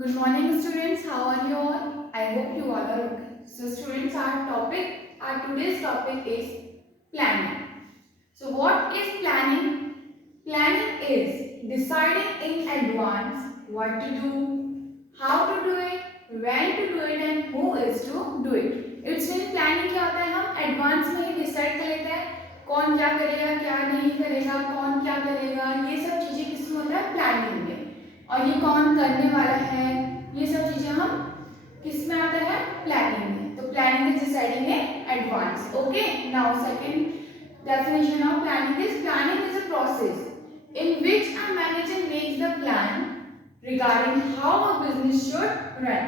Good morning, students. How are you all? I hope you all are okay. So, students, our today's topic is planning. So, what is planning? Planning is deciding in advance what to do, how to do it, when to do it, and who is to do it. It's mean planning क्या होता है? हम एडवांस में ही डिसाइड कर लेते हैं कौन क्या करेगा, क्या नहीं करेगा, कौन क्या करेगा. ये सब चीजें किसमें होता है? प्लानिंग में. और ये कौन करने वाला है, ये सब चीजें हम किस में आता है? प्लानिंग में. तो planning is deciding in advance. Okay, now second definition of planning is a process in which a manager makes the plan regarding how a business should run.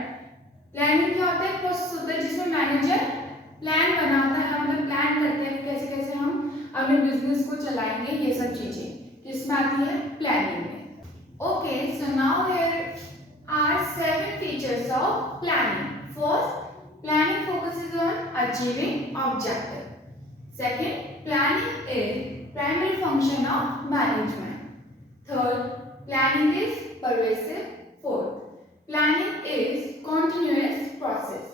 Planning क्या होता है? प्रोसेस होता है जिसमें मैनेजर प्लान बनाता है, मतलब प्लान करते हैं कैसे कैसे हम अपने बिजनेस को चलाएंगे. ये सब चीजें किसमें आती है? प्लानिंग में. Okay, so now here are 7 features of planning. First, planning focuses on achieving objective. Second, planning is primary function of management. Third, planning is pervasive. Fourth, planning is continuous process.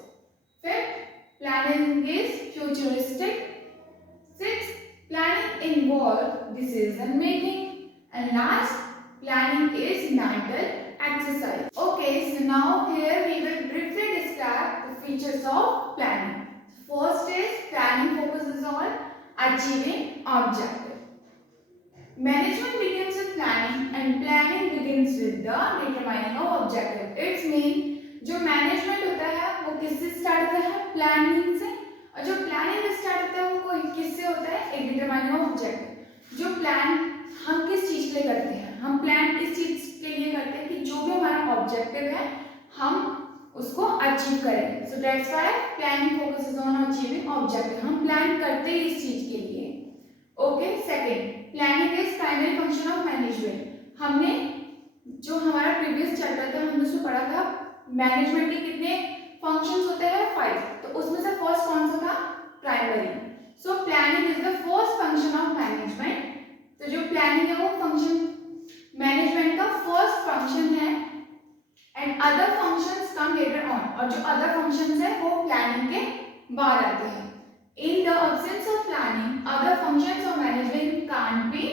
Fifth, planning is futuristic. Sixth, planning involves decision making. And last, planning is mental exercise. Okay, so now here we will briefly describe the features of planning. First is planning focuses on achieving objective. Management begins with planning and planning begins with the determining of objective. It's mean जो मैनेजमेंट होता है वो किससे स्टार्ट होता है? प्लानिंग से. और जो प्लानिंग स्टार्ट होता है वो किससे होता है? एक डिटरमाइनिंग ऑफ ऑब्जेक्टिव. जो प्लान हम किस चीज के लिए करते हैं? हम प्लान इस चीज के लिए करते हैं कि जो भी हमारा ऑब्जेक्टिव है हम उसको अचीव करें. So that's why planning focuses on achieving objective. हम प्लान करते हैं इस चीज के लिए. Okay, second, planning is primary function of management. हमने जो हमारा प्रीवियस चैप्टर था हमने उसमें पढ़ा था मैनेजमेंट के कितने फंक्शंस होते हैं? 5. तो उसमें से फर्स्ट कौन सा था? Primary. So planning is the first function of management. तो जो प्लानिंग है वो फंक्शन मैनेजमेंट का फर्स्ट फंक्शन है and other functions come later on. और जो अदर फंक्शंस है वो प्लानिंग के बाद आते हैं. In the absence of planning other functions of management can't be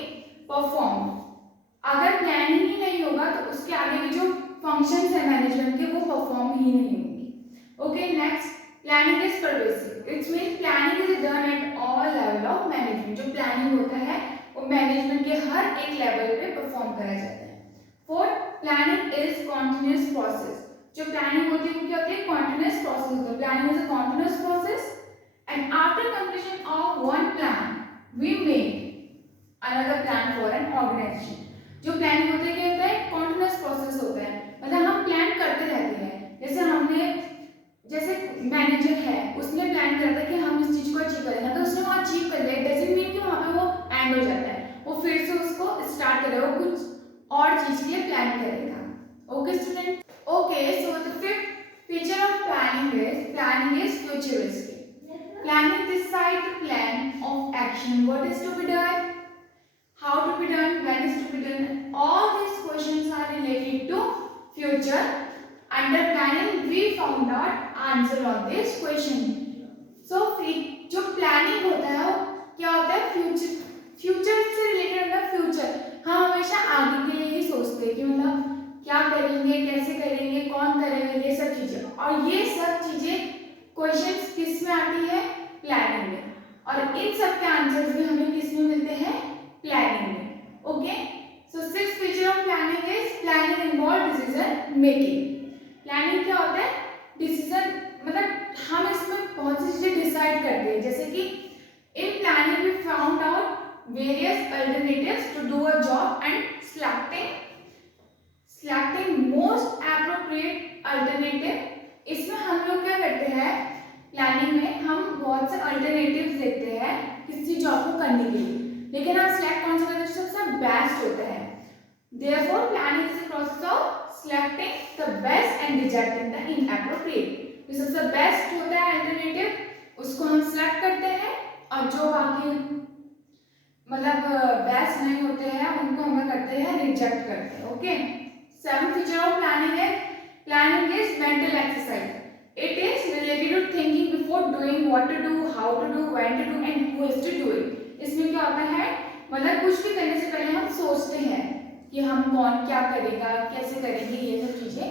performed. अगर प्लानिंग ही नहीं होगा तो उसके आगे भी जो फंक्शंस है मैनेजमेंट के वो परफॉर्म ही नहीं होंगे. Okay, next, planning is pervasive. It's mean planning is done at all level of management. जो प्लानिंग होता है वो मैनेजमेंट के हर एक लेवल पे परफॉर्म करा जाता है. Fourth, planning is continuous process. जो प्लानिंग होती है वो क्या होती है? कॉन्टिन्यूअस प्रोसेस होता है. Planning is a continuous process and after completion of one plan we make another plan for an organization. जो प्लानिंग होता है क्या होता है? कॉन्टिन्यूअस प्रोसेस होता है. मतलब हम प्लान करते रहते हैं. जैसे मैनेजर है उसने प्लान करा था कि हम इस चीज को अचीव करेंगे तो उसने वो अचीव कर लिया. डजंट मीन कि वहां पे वो एंड हो जाता है. वो फिर से उसको स्टार्ट करेगा, वो कुछ और चीज के लिए प्लान करेगा. Okay student. Okay, so the fifth feature of planning is futuristic. Planning decide the plan of action, what is to be done, how to be done, when is to be done. All these questions are related to future. Under planning we found out answer of this question. So जो planning होता है वो क्या होता है? फ्यूचर से रिलेटेड होता है. फ्यूचर हम हमेशा आगे के लिए ही सोचते हैं कि मतलब क्या करेंगे, कैसे करेंगे, कौन करेगा, ये सब चीजें. और ये सब चीजें क्वेश्चंस किस में आती है? प्लानिंग में. और इन सब के आंसर्स भी हमें किस में मिलते हैं? प्लानिंग में. ओके, सो sixth feature of planning is planning involve decision making. Planning क्या होता है? डिसीजन, मतलब हम इसमें बहुत सी चीजें डिसाइड करते हैं. जैसे कि in planning we found out various alternatives to do a job and selecting most appropriate alternative. इसमें हम लोग क्या करते हैं? प्लानिंग में हम बहुत से अल्टरनेटिव्स देखते हैं किसी जॉब को करने के लिए, लेकिन हम सिलेक्ट कौन सा करते हैं? सबसे बेस्ट होता है. Therefore, planning is a process of selecting the best and rejecting the inappropriate. जो सबसे बेस्ट होता है अल्टरनेटिव उसको हम सिलेक्ट करते हैं और जो बाकी मतलब बेस्ट नहीं होते हैं उनको हम करते हैं रिजेक्ट करते हैं. Okay, seven feature of planning है what to do, how to do, when to do and who is to do it. इसमें क्या होता है, मतलब कुछ भी करने से पहले हम सोचते हैं कि हम कौन क्या करेगा, कैसे करेंगे, ये सब चीजें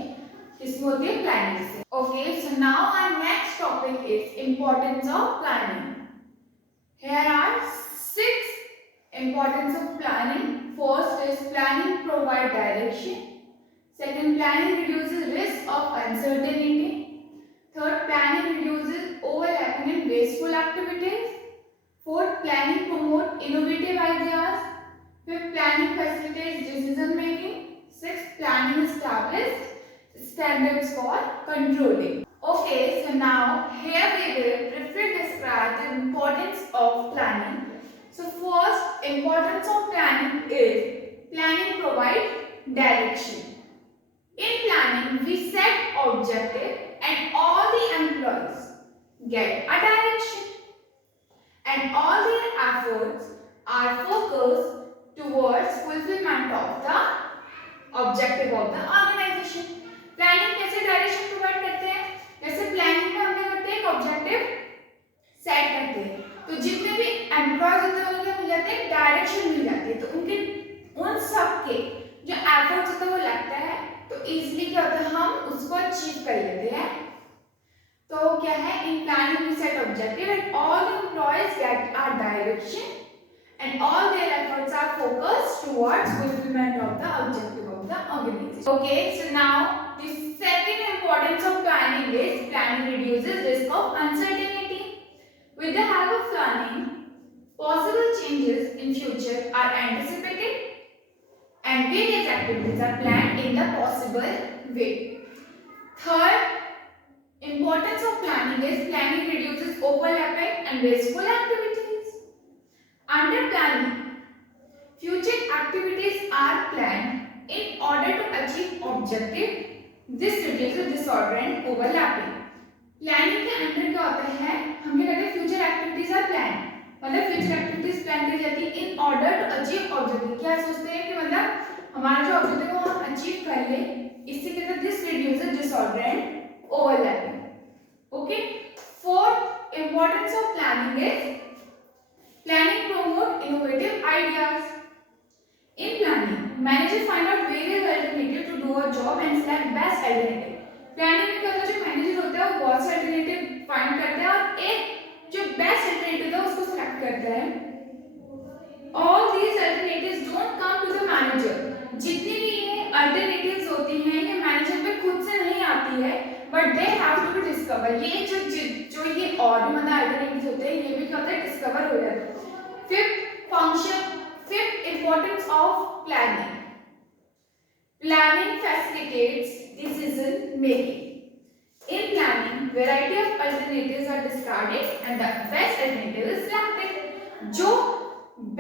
इसमें होती है प्लानिंग से. Okay, so now our next topic is importance of planning. Here are 6 importance of planning. First is planning provide direction. Second, planning reduces risk of uncertainty. Third, planning reduces overlapping and wasteful activities. Fourth, planning promote innovative ideas. Fifth, planning facilitates decision making. Sixth, planning establishes standards for controlling. Okay, so now here we will briefly describe the importance of planning. So first, importance of planning is planning provide direction. In planning, we set objective and all the employees get a direction and all their efforts are focused towards fulfillment of the objective of the organization. Planning कैसे direction provide करते हैं? जैसे प्लानिंग में हम क्या करते हैं, एक ऑब्जेक्टिव सेट करते हैं, तो जितने भी एम्प्लॉयज होते हैं उनको मिल जाते हैं, डायरेक्शन मिल जाती है, तो उनके उन सब के जो एफर्ट्स होते हैं वो लगता है, तो इजीली क्या होता है, हम उसको अचीव कर लेते हैं. तो क्या है, in planning we set objective and all employees get a direction and all their efforts are focused towards fulfillment of the objective of the organization. Okay, so now the second importance of planning is planning reduces risk of uncertainty. With the help of planning, possible changes in future are anticipated and various activities are planned in the possible way. Third importance of planning is planning reduces overlapping and wasteful activities. Under planning, future activities are planned in order to achieve objective. This reduces disorder and overlapping. Planning के अंदर क्या होता है, हम क्या करते हैं, future activities are plan, मतलब फ्यूचर एक्टिविटीज प्लान की जाती है in order to achieve objective. क्या सोचते हैं कि मतलब हमारा जो ऑब्जेक्टिव है वो हम अचीव कर ले, इससे क्या होता है, this reduces disorder and overlapping. Okay, fourth importance of planning is planning promote innovative ideas. In planning, managers find out various alternatives to do a job and select best alternative. Planning में क्या होता है, जो मैनेजर होता है वो बहुत से अल्टरनेटिव फाइंड करता है और एक जो बेस्ट अल्टरनेटिव है उसको सिलेक्ट करता है. All these alternatives don't come to the manager. जितनी भी ये अल्टरनेटिव्स होती हैं ये मैनेजर पे खुद से नहीं आती है, but they have to be discovered. ये जो ये और भी मतलब अल्टरनेटिव्स होते हैं ये भी क्या होता है, डिस्कवर हो जाते हैं. Fifth importance of planning. Planning facilitates decision making. In planning, variety of alternatives are discarded and the best alternative is selected. जो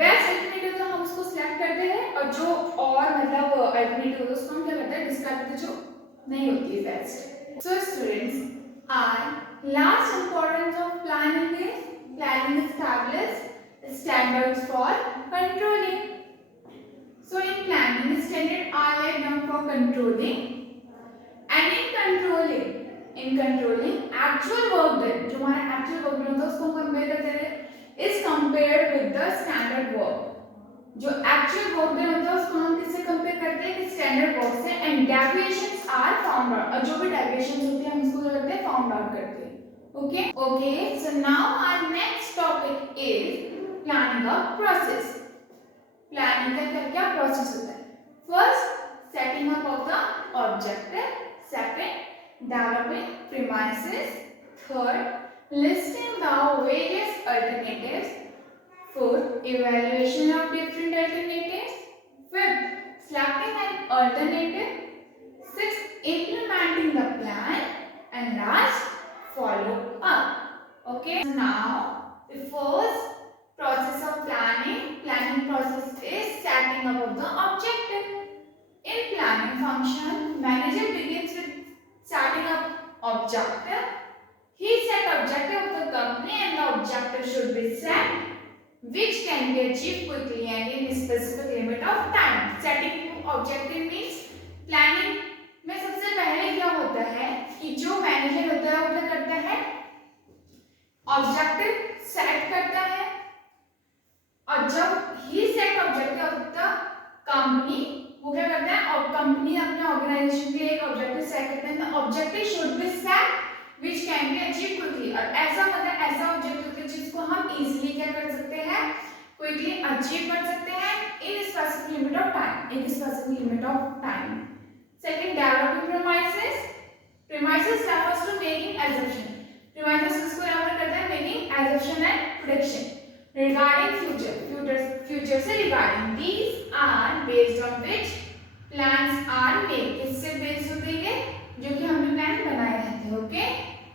बेस्ट अल्टरनेटिव है हम उसको सिलेक्ट करते हैं और जो और मतलब अल्टरनेटिव है उसको हम क्या करते हैं, डिस्कार्ड करते हैं, जो नहीं होती है best. So students, our last importance of planning is planning establishes standards for controlling. So in planning, standards are laid down for controlling, and in controlling actual work done, जो हमारा actual work done होता है उसको कंपेयर करते हैं, is compared with the standard work. जो actual work done होता है उसको हम किससे कंपेयर करते हैं, कि standard work से, and deviations are found out, और जो भी deviations होती है हम उसको क्या करते हैं, फाउंड आउट करते हैं. Okay, so now our next topic is planning a process. Planning का क्या process होता है? First, setting up of the objective. Second, developing premises. Third, listing the various alternatives. Fourth, evaluation of different alternatives. Fifth, selecting an alternative. Sixth, implementing the plan. And last, follow up. Okay, so now the first process of planning process is setting up of the objective. In planning function, manager begins with setting up objective. He set objective of the company and the objective should be set which can be achieved quickly and in a specific limit of time. Setting objective means planning में सबसे पहले क्या होता है कि जो मैनेजर होता है वो क्या करता है, ऑब्जेक्टिव सेट करता है, और जब ही set objective of the company, वो क्या करता है, और कंपनी अपने ऑर्गेनाइजेशन के लिए एक ऑब्जेक्टिव सेट करते हैं, तो objective should be set which can be achieve quickly. और ऐसा मतलब ऐसा ऑब्जेक्टिव होता है जिसको हम इजीली क्या कर सकते हैं, क्विकली अचीव कर सकते हैं in specific limit of time, एक specific limit of time. Second, developing premises. Premises refers to making assumption। Premises इसको रेफर करता है making assumption and prediction regarding future से regarding, these are based on which plans are made। किससे बेस्ड होते हैं, जो कि हमने प्लान बनाए रहते हैं। Okay,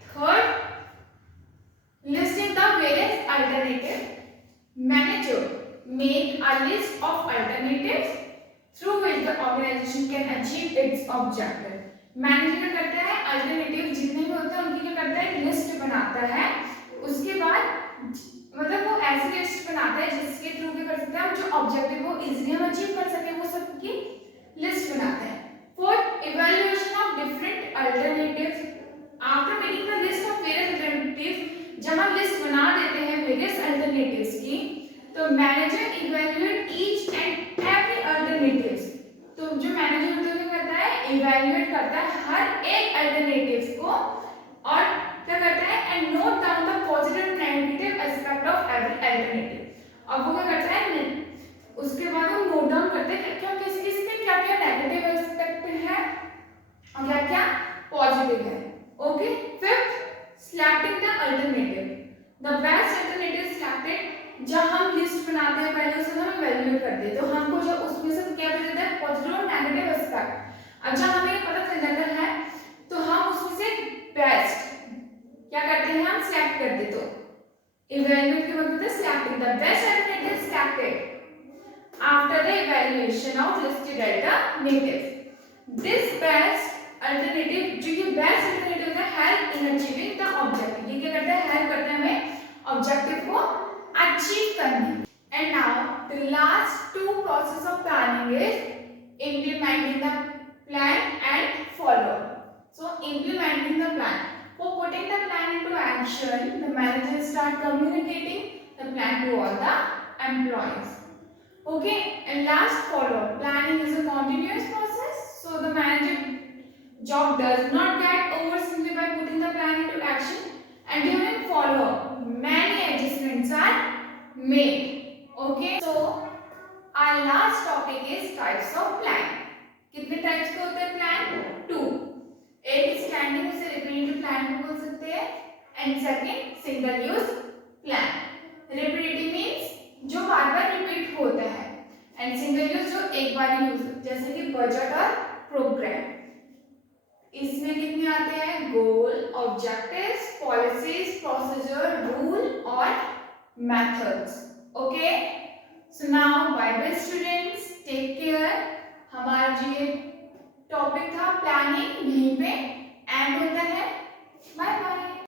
third, listing the various alternative, manager make a list of alternatives through which the organization can achieve its objective। Manager क्या करता है, अल्टरनेटिव जितने भी होते हैं उनकी क्या करता है, लिस्ट बनाता है। उसके बाद मतलब वो ऐसी लिस्ट बनाता है जिसके थ्रू क्या कर सकते हैं हम जो ऑब्जेक्टिव वो इजीली हम अचीव कर सके, वो सबकी लिस्ट बनाते हैं। Fourth, evaluation of different alternatives. After making the list of various alternatives, जब हम लिस्ट बना देते हैं वेरियस अल्टरनेटिव्स की, तो manager evaluate each and every alternatives. तो जो मैनेजर होता है क्या करता है, इवैल्यूएट करता है हर एक अल्टरनेटिव्स को, और क्या करता है, and note down the positive negative aspect of every alternative. अब वो क्या करता है, उसके बाद वो नोट डाउन करते हैं क्या किस किस में क्या क्या नेगेटिव एस्पेक्ट है और क्या क्या पॉजिटिव है। Okay, fifth, selecting the alternative. The best alternative selected. जब हम लिस्ट बनाते हैं पहले उसे हम इवैल्यूएट करते हैं, तो हमको जब उसमें से क्या पता चलता है, पॉजिटिव और नेगेटिव एस्पेक्ट। अब जब हमें पता चल जाता है तो हम उसमें से बेस्ट क्या करते हैं, हम सिलेक्ट करते। तो इवैल्यूएट के मतलब है selecting the best alternative selected after the evaluation of listed alternative. This best alternative, जो ये बेस्ट अल्टरनेटिव है, help in achieving the objective. ये क्या करता है, हेल्प करता है हमें ऑब्जेक्टिव को अचीव करने। And now the last two process of planning is implementing the plan and follow। So implementing the plan, for putting the plan into action, the manager start communicating the plan to all the employees। Okay, and last, follow। Planning is a continuous process, so the manager job does not get over simply by putting the plan into action, and during follow many adjustments are made। Okay, so our last topic is types of plan। कितने टाइप्स के होते हैं प्लान, 2। एक स्टैंडिंग, उसे repetitive plan भी बोल सकते हैं, and second single use plan. Repetitive means जो बार बार रिपीट होता है, एंड सिंगल यूज जो एक बार ही यूज, जैसे कि बजट और प्रोग्राम। इसमें कितने आते हैं, goal, objectives, policies, procedure, rule और methods. Okay, so now bye bye students, take care. हमारा जो ये टॉपिक था प्लानिंग यहीं पे एंड होता है। Bye bye.